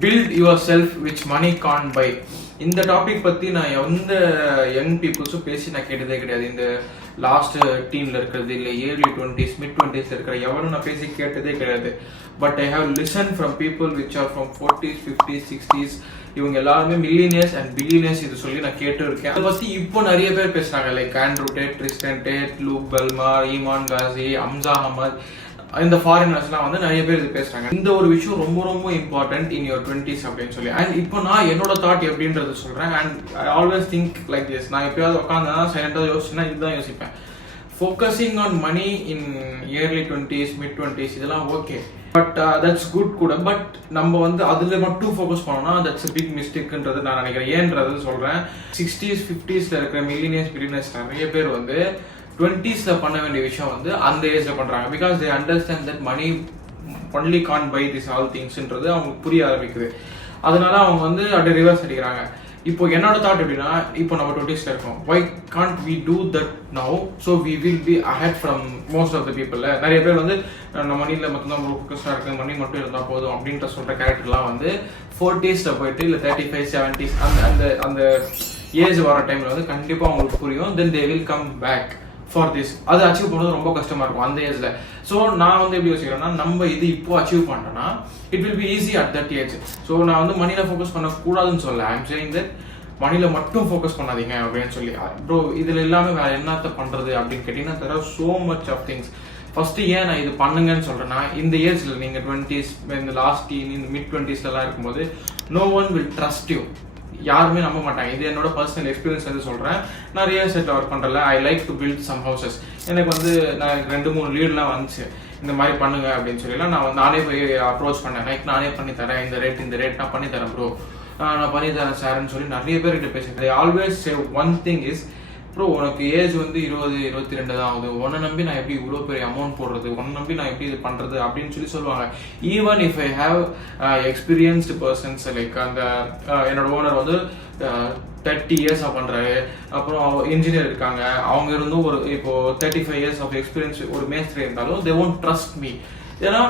build yourself which money can't buy. இந்த topic பற்றி நான் எந்த யங் பீப்புள்ஸும் பேசி நான் கேட்டதே கிடையாது. இந்த லாஸ்ட் டீனில் இருக்கிறது இல்லை ஏர்லி 20s மிட் 20s இருக்கிற எவரும் நான் பேசி கேட்டதே கிடையாது. But I have listen from people which are from 40s 50s 60s. இவங்க எல்லாருமே மில்லியனியர்ஸ் அண்ட் பில்லியனியர்ஸ் இது சொல்லி நான் கேட்டு இருக்கேன். அதை பற்றி இப்போ நிறைய பேர் பேசுகிறாங்க. Like Andrew Tate, Tristan Tate, Luke Belmar, Iman Gadzhi, Amsa Ahmed, இந்த ஃபாரினர்ஸ்லாம் வந்து நிறைய பேர் இது பேசுறாங்க. இந்த ஒரு விஷயம் ரொம்ப ரொம்ப இம்பார்ட்டன்ட் இன் யுவர் 20s அப்படின்னு சொல்லி. அண்ட் இப்போ நான் என்னோட தாட் எப்படின்றது சொல்றேன். And I always think like this. நான் எப்பயாவது உட்காந்து சைலண்டாக யோசிச்சுன்னா இதுதான் யோசிப்பேன். Focusing on money in early 20s mid 20s இதெல்லாம் ஓகே, பட் தட்ஸ் குட் கூட. பட் நம்ம வந்து அதுல மட்டும் ஃபோக்கஸ் பண்ணோம்னா தட்ஸ் a பிக் மிஸ்டேக்ன்றது நான் நினைக்கிறேன். ஏன்றது சொல்றேன். 60s 50s இருக்கிற மில்லியனியர்ஸ் பில்லியனியர்ஸ் நிறைய பேர் வந்து 20s பண்ண வேண்டிய விஷயம் வந்து அந்த ஏஜ்ல பண்றாங்க. Because they understand that money only can buy this all திங்ஸ்ன்றது அவங்களுக்கு புரிய ஆரம்பிக்குது. அதனால அவங்க வந்து அப்படியே ரிவர்ஸ் அடிக்கிறாங்க. இப்போ என்னோட தாட் எப்படின்னா, இப்போ நம்ம 20s இருக்கோம், why can't we do that now so we will be ahead from most of the people. நிறைய பேர் வந்து நம்ம மணியில் மட்டும்தான் ஃபோக்கஸ்டாக இருக்கு, மணி மட்டும் இருந்தால் போதும் அப்படின்ற சொல்ற கேரக்டர்லாம் வந்து 40s போயிட்டு இல்லை 35 70s அந்த அந்த ஏஜ் வர டைம்ல வந்து கண்டிப்பாக அவங்களுக்கு புரியும். Then they will come back for this. அது அச்சீவ் பண்ணுறது ரொம்ப கஷ்டமா இருக்கும் அந்த ஏஜ்ல. ஸோ நான் வந்து எப்படி யோசிக்கிறேன்னா, நம்ம இது இப்போ அச்சீவ் பண்ணோம்னா it will be easy at that age. So நான் வந்து மணியில ஃபோக்கஸ் பண்ணக்கூடாதுன்னு சொல்ல, ஐ எம் சேயிங் தட் மணியில மட்டும் ஃபோக்கஸ் பண்ணாதீங்க அப்படின்னு சொல்லி. ப்ரோ இதுல எல்லாமே வேற என்னத்த பண்றது அப்படின்னு கேட்டீங்கன்னா, there are so much of things. First ஏன் நான் இது பண்ணுங்கன்னு சொல்றேன்னா, இந்த ஏஜ்ல நீங்க 20s இந்த லாஸ்ட் டீன் இந்த மிட் 20s எல்லாம் இருக்கும்போது no one will trust you. யாருமே நம்ப மாட்டாங்க. இது என்னோட பர்சனல் எக்ஸ்பீரியன்ஸ் வந்து சொல்றேன். நான் ரியல் எஸ்டேட் ஒர்க் பண்றல, I like to build some houses. எனக்கு வந்து நான் 2-3 லீட்லாம் வந்துச்சு, இந்த மாதிரி பண்ணுங்க அப்படின்னு சொல்லலாம். நான் வந்து நானே போய் அப்ரோச் பண்ணேன். லைக் நானே பண்ணி தரேன், இந்த ரேட் நான் பண்ணி தரேன் ப்ரோ, நான் பண்ணி தரேன் சார்ன்னு சொல்லி நிறைய பேர்கிட்ட பேசுறேன். I always say one thing is, bro உனக்கு ஏஜ் வந்து 20-22 தான் ஆகுது, உன்னை நம்பி நான் எப்படி இவ்வளோ பெரிய அமௌண்ட் போடுறது, உன்னை நம்பி நான் எப்படி இது பண்றது அப்படின்னு சொல்லி சொல்லுவாங்க. Even if I have experienced persons, like அந்த என்னோட ஓனர் வந்து 30 இயர்ஸ் பண்றாரு, அப்புறம் இன்ஜினியர் இருக்காங்க, அவங்க இருந்தும் ஒரு இப்போ 35 இயர்ஸ் ஆஃப் எக்ஸ்பீரியன்ஸ் ஒரு மேஸ்திரி இருந்தாலும் தே ஒன்ட் ட்ரஸ்ட் மீ. ஏன்னா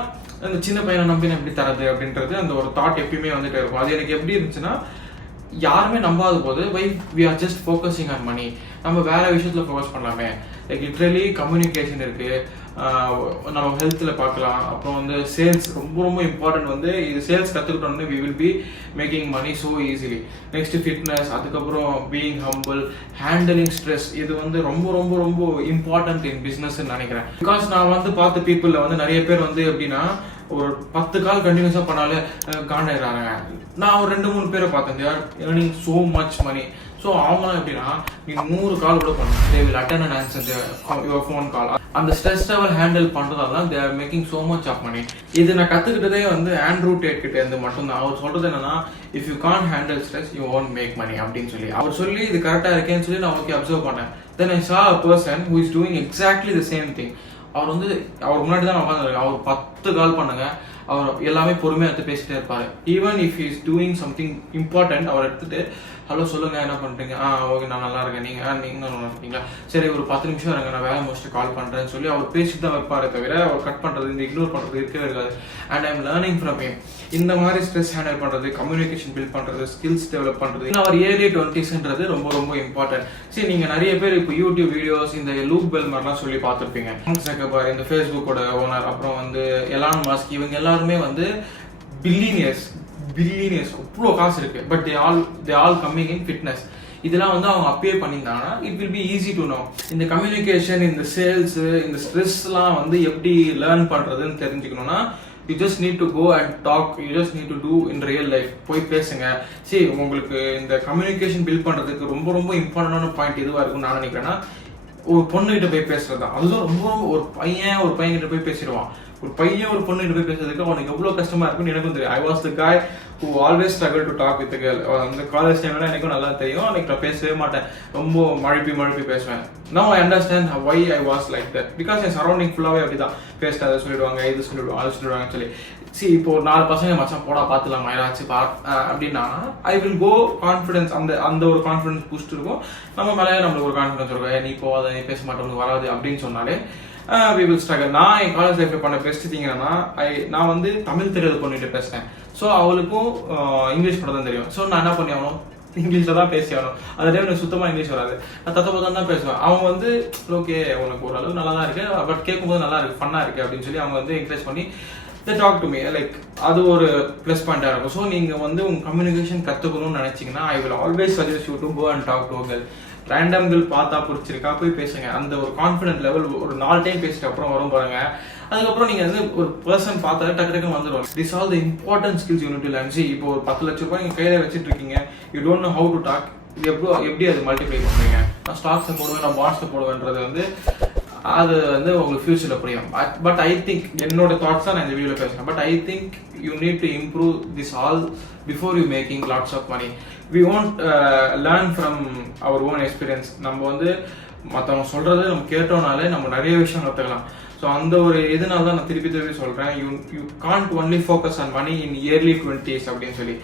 அந்த சின்ன பையனை நம்பி நான் எப்படி தரது அப்படின்றது அந்த ஒரு தாட் எப்பயுமே வந்துட்டே இருக்கும். அது எனக்கு எப்படி இருந்துச்சுன்னா, யாருமே நம்பாத போது why we are just focusing on money, நம்ம வேற விஷயத்துல ஃபோக்கஸ் பண்ணலாமே. லைக் லிட்ரலி கம்யூனிகேஷன் இருக்கு, நம்ம ஹெல்த்தில் பார்க்கலாம். அப்புறம் வந்து சேல்ஸ் ரொம்ப ரொம்ப இம்பார்ட்டன்ட். வந்து இது சேல்ஸ் கற்றுக்கிட்டோம்னு we will be making money so easily. Next fitness, அதுக்கப்புறம் பீயிங் ஹம்பிள், ஹேண்டலிங் ஸ்ட்ரெஸ். இது வந்து ரொம்ப ரொம்ப ரொம்ப இம்பார்ட்டன்ட் இன் பிஸ்னஸ் நினைக்கிறேன். பிகாஸ் நான் வந்து பார்த்த பீப்புளில் வந்து நிறைய பேர் வந்து எப்படின்னா, ஒரு 10 கால் கண்டினியூஸா பண்ணாலே காண்டாயிடுறாங்க. நான் ஒரு 2-3 பேரை பார்த்தேன், they are earning so much money. So அவங்களாம் எப்படின்னா, நீ 100 கால் கூட பண்ணு, they will attend and answer your phone call. அந்த ஸ்ட்ரெஸ் லெவல் ஹேண்டில் பண்றதால தான் they are making so much of money. இது நான் கத்துக்கிட்டதே வந்து ஆண்ட்ரூ டேட் கிட்ட இருந்து மட்டும்தான். அவர் சொல்றது என்னன்னா, if you can't handle stress you won't make money அப்படின்னு சொல்லி அவர் சொல்லி இது கரெக்டா இருக்கேன்னு சொல்லி நான் ஓகே அப்சர்வ் பண்ணேன். Then I saw a person who is doing exactly the same thing. அவர் வந்து அவர் முன்னாடி தான் உட்காந்துருக்காரு. அவர் 10 கால் பண்ணுங்க, அவர் எல்லாமே பொறுமையாக எடுத்து பேசிட்டே இருப்பாரு. Even if is doing something important, அவர் எடுத்துட்டு ஹலோ சொல்லுங்க என்ன பண்றீங்க, ஓகே நான் நல்லா இருக்கேன், நீங்க நல்லா இருக்கீங்களா, சரி ஒரு 10 நிமிஷம் இருங்க நான் வேலை முடிச்சுட்டு கால் பண்றேன்னு சொல்லி அவர் பேசிட்டு தான் வைப்பாரே தவிர அவர் கட் பண்றது இந்த இக்னோர் பண்றது இருக்கவே இருக்காது. And I am learning from him. இந்த மாதிரி ஸ்ட்ரெஸ் ஹேண்டில் பண்றது, கம்யூனிகேஷன் பில்ட் பண்றது, ஸ்கில்ஸ் டெவலப் பண்றது, அவர் ஏர்லி 20sன்றது ரொம்ப ரொம்ப இம்பார்ட்டன்ட். சரி நீங்க நிறைய பேர் இப்போ யூடியூப் வீடியோஸ் இந்த லூக் பெல்மார்லாம் சொல்லி பார்த்துருப்பீங்க. இந்த ஃபேஸ்புக்கோட ஓனர், அப்புறம் வந்து எலான் மஸ்க், இவங்க எல்லாருமே வந்து பில்லியனியர்ஸ் அவ்வளோ காசு இருக்கு. But they all coming in fitness. இதெல்லாம் வந்து அவங்க அப்பயே பண்ணியிருந்தாங்கன்னா it will be easy to know. இந்த கம்யூனிகேஷன், இந்த சேல்ஸ், இந்த ஸ்ட்ரெஸ்லாம் வந்து எப்படி லேர்ன் பண்றதுன்னு தெரிஞ்சுக்கணும்னா, you just need to go and talk, you just need to do in real life. போய் பேசுங்க. சரி உங்களுக்கு இந்த கம்யூனிகேஷன் பில்ட் பண்றதுக்கு ரொம்ப ரொம்ப இம்பார்ட்டன்டான பாயிண்ட் எதுவா இருக்குன்னு நான் நினைக்கிறேன்னா, ஒரு பொண்ணுகிட்ட போய் பேசுறது தான். அதுதான் ரொம்ப ஒரு பையன் கிட்ட போய் பேசிடுவான். ஒரு பையன் ஒரு பொண்ணு கிட்ட போய் பேசுறதுக்கு அவனுக்கு எவ்வளவு கஷ்டமா இருக்குன்னு எனக்கும் தெரியும். ஐ வாஸ் த காய் who always struggle to talk with the girl. அந்த காலேஜ் டைம்ல எனக்கும் நல்லா தெரியும். அன்னைக்கு நான் பேசவே மாட்டேன், ரொம்ப மழுப்பி பேசுவேன். Now I understand why I was like that, because N surrounding ஃபுல்லாவே அப்படிதான். பேசிட்டு அதை சொல்லிடுவாங்க, இது சொல்லிடுவாங்க, அது சொல்லிடுவாங்கன்னு சொல்லி. சரி இப்போ 4 பசங்க மச்சான் போடா பார்த்துலாம் ஏதாச்சும் அப்படின்னா ஐ வில் கோ கான்ஃபிடன்ஸ். அந்த ஒரு கான்ஃபிடன்ஸ் பூஸ்ட் இருக்கும் நம்ம மேலே. நம்மளுக்கு ஒரு கான்ஃபிடன்ஸ் இருக்கும், நீ போகாத, நீ பேச மாட்டேன், வராது அப்படின்னு சொன்னாலே we will struggle. நான் என் காலேஜ் லைஃப்ல பண்ண பெஸ்ட் திங் என்னன்னா நான் வந்து தமிழ் தெரியாது பண்ணிட்டு பேசுறேன். ஸோ அவளுக்கும் இங்கிலீஷ் மட்டும் தான் தெரியும். ஸோ நான் என்ன பண்ணி ஆகணும், இங்கிலீஷ்ல தான் பேசி ஆகணும். அந்த டைம் எனக்கு சுத்தமா இங்கிலீஷ் வராது, நான் தத்தப்பதான் தான் பேசுவேன். அவங்க வந்து ஓகே உனக்கு ஓரளவு நல்லா தான் இருக்கு, பட் கேட்கும்போது நல்லா இருக்கு, ஃபன்னா இருக்கு அப்படின்னு சொல்லி அவங்க வந்து என்கரேஜ் பண்ணி they talk to me like அது ஒரு ப்ளஸ் பாயிண்டா இருக்கும். ஸோ நீங்க வந்து உங்க கம்யூனிகேஷன் கத்துக்கணும்னு நினைச்சீங்கன்னா I will always suggest you to go and talk to a girl. Random girl பார்த்தா பிடிச்சிருக்கா போய் பேசுங்க. அந்த ஒரு கான்ஃபிடென்ட் லெவல் ஒரு 4 டைம் பேசிட்டு அப்புறம் வரும் பாருங்க. அதுக்கப்புறம் நீங்க வந்து ஒரு பர்சன் பார்த்தா டக்கு டக்குன்னு வந்துடும். This all the important skills you need to learn. இப்போ ஒரு 10 லட்சம் ரூபாய் நீங்க கையில வச்சுட்டு இருக்கீங்க, you don't know how to talk, எப்படி அது மல்டிப்ளை பண்ணுவீங்க? நான் ஸ்டாக்ஸை போடுவேன், நான் பாண்ட்ஸை போடுவேன்றது வந்து அது வந்து உங்களுக்கு ஃபியூச்சர்ல புரியும். பட் ஐ திங்க் என்னோட தாட்ஸ் தான் நான் இந்த வீடியோல பேசுறேன். But I think you need to improve this all before you making lots of money. We want learn from our own experience. நம்ம வந்து மற்றவங்க சொல்றது நம்ம கேட்டோம்னாலே நம்ம நிறைய விஷயம் கற்றுக்கலாம். ஸோ அந்த ஒரு இதனால தான் நான் திருப்பி சொல்றேன், you can't only focus on money in early 20s அப்படின்னு சொல்லி.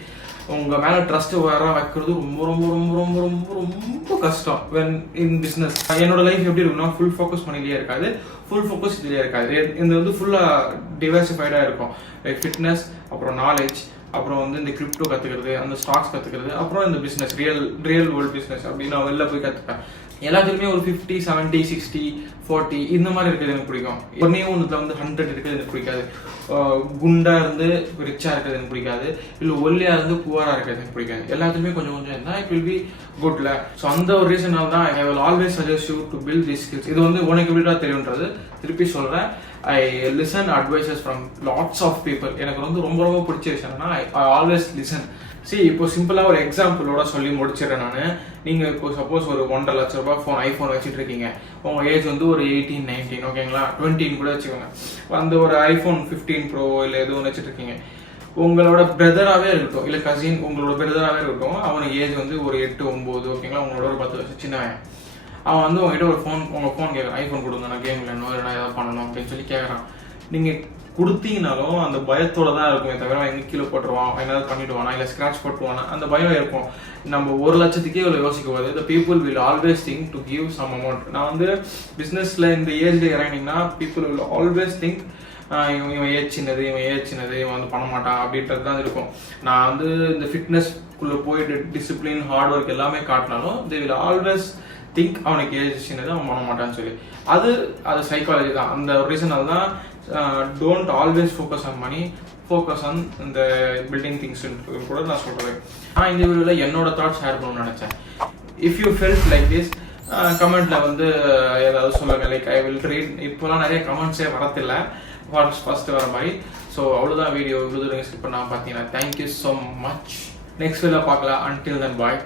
உங்க மேல ட்ரஸ்ட் வர வைக்கிறது ரொம்ப ரொம்ப ரொம்ப ரொம்ப ரொம்ப ரொம்ப கஷ்டம் when in business. என்னோட லைஃப் எப்படி இருக்குன்னா ஃபுல் ஃபோக்கஸ் மணிலேயே இருக்காது, ஃபுல் ஃபோக்கஸ் இதுலயே இருக்காது. இது வந்து ஃபுல்லா டிவர்சிஃபைடா இருக்கும். லைக் ஃபிட்னஸ், அப்புறம் நாலேஜ், அப்புறம் வந்து இந்த கிரிப்டோ கத்துக்கிறது, அந்த ஸ்டாக்ஸ் கத்துக்கிறது, அப்புறம் இந்த பிசினஸ் ரியல் வேர்ல்ட் பிசினஸ் அப்படின்னு நான் வெளில போய் கத்துப்பேன். எல்லாத்துக்குமே ஒரு 50, 70, 60, 40 இந்த மாதிரி இருக்கிறது எனக்கு பிடிக்கும். ஒன்னே ஒன்றுல வந்து 100 இருக்கிறது எனக்கு பிடிக்காது. குண்டா இருந்து ரிச்சா இருக்கிறது எனக்கு பிடிக்காது, இல்லை ஒல்லியா இருந்து புவரா இருக்கிறது எனக்கு பிடிக்காது. எல்லாத்துக்குமே கொஞ்சம் கொஞ்சம் இருந்தா இட் வில் பி குட்ல. ஸோ அந்த ஒரு ரீசனால தான் I will always suggest you to build this skills. இது வந்து உனக்கு எப்படிடா தெரியும்ன்றது திருப்பி சொல்றேன். I listen advices from lots of people. எனக்கு வந்து ரொம்ப ரொம்ப பிடிச்ச விஷயம் என்னன்னா ஐ ஆல்வேஸ் லிசன். இப்போ சிம்பிளா ஒரு எக்ஸாம்பிளோட சொல்லி முடிச்சிடறேன் நான். நீங்க இப்போ சப்போஸ் ஒரு 1.5 லட்சம் ரூபாய் ஐபோன் வச்சுட்டு இருக்கீங்க, உங்க ஏஜ் வந்து ஒரு 18, 19 ஓகேங்களா, 20 கூட வச்சுக்கோங்க. அந்த ஒரு ஐபோன் 15 ப்ரோ இல்லை எதுவும் வச்சுட்டு இருக்கீங்க. உங்களோட பிரதராகவே இருக்கட்டும், இல்லை கசின் உங்களோட பிரதராகவே இருக்கட்டும், அவனுக்கு ஏஜ் வந்து ஒரு 8, 9 ஓகேங்களா, உங்களோட ஒரு 10 வருஷம் சின்னவன். அவன் வந்து உங்ககிட்ட ஒரு உங்க ஃபோன் கேட்குறான், ஐபோன் கொடுங்க, நான் கேம் விளையாடணும், இல்லை நான் ஏதாவது பண்ணணும் அப்படின்னு சொல்லி கேட்குறான். நீங்க கொடுத்தீங்கனாலும் அந்த பயத்தோட தான் இருக்குமே தவிர எங்க கீழே போட்டுருவான், ஏதாவது பண்ணிடுவானா, இல்லை ஸ்கிராச் போட்டுருவானா, அந்த பயம் இருக்கும். நம்ம 1 லட்சத்துக்கே இவ்வளோ யோசிக்கும்போது the people will always think to give some amount. நான் வந்து பிஸ்னஸ்ல இந்த ஏஜ்ல இறங்கினீங்கன்னா people will always think இவன் ஏஜ் சின்னது, இவன் வந்து பண்ண மாட்டான் அப்படின்றது தான் இருக்கும். நான் வந்து இந்த ஃபிட்னஸ்க்குள்ள போயிட்டு டிசிப்ளின், ஹார்ட் ஒர்க் எல்லாமே காட்டினாலும் they will always think அவனுக்கு ஏஜ் சின்னது, அவன் பண்ண மாட்டான்னு சொல்லி. அது சைக்காலஜி தான். அந்த ஒரு ரீசனால தான் don't always focus on money, focus on இந்த பில்டிங் திங்ஸ் கூட நான் சொல்றேன். நான் இந்த வீடியோவில் என்னோட தாட்ஸ் ஷேர் பண்ணணும்னு நினைச்சேன். If you felt like this கமெண்ட்ல வந்து ஏதாவது சொல்லுங்க. Like I will read. இப்போலாம் நிறைய கமெண்ட்ஸே வரதில்லை, ஃபர்ஸ்ட் வர மாதிரி. ஸோ அவ்வளோதான் வீடியோ. இவ்வளோ தூரம் ஸ்கிப் பண்ணாமல் பார்த்தீங்கன்னா தேங்க்யூ ஸோ மச். நெக்ஸ்ட் வீடியோவில் பார்க்கலாம். அன்டில் தென் பாய்.